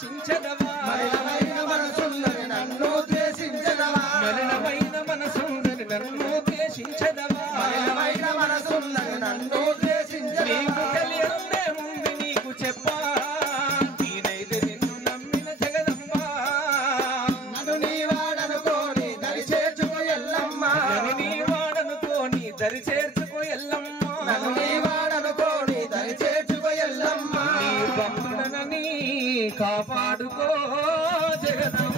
ద్వేషించదవా మలినమైన మనసున్నది నన్ను ద్వేషించదవా మలినమైన మనసున్నది నన్ను ద్వేషించదవా మలినమైన మనసున్నది నన్ను ద్వేషించదవా నీకు తెలియదే ముందు నీకు చెప్పా నేనైతే నిన్ను నమ్మిన జగదమ్మ నన్ను నీవాడనుకోని దరి చేర్చుకో ఎల్లమ్మ నన్ను నీవాడనుకోని దరి చేర్చుకో ఎల్లమ్మ నన్ను నీవాడనుకోని దరి చేర్చుకో ఎల్లమ్మ నీ భక్తుడనని కాపాడుకో జగదమ్మ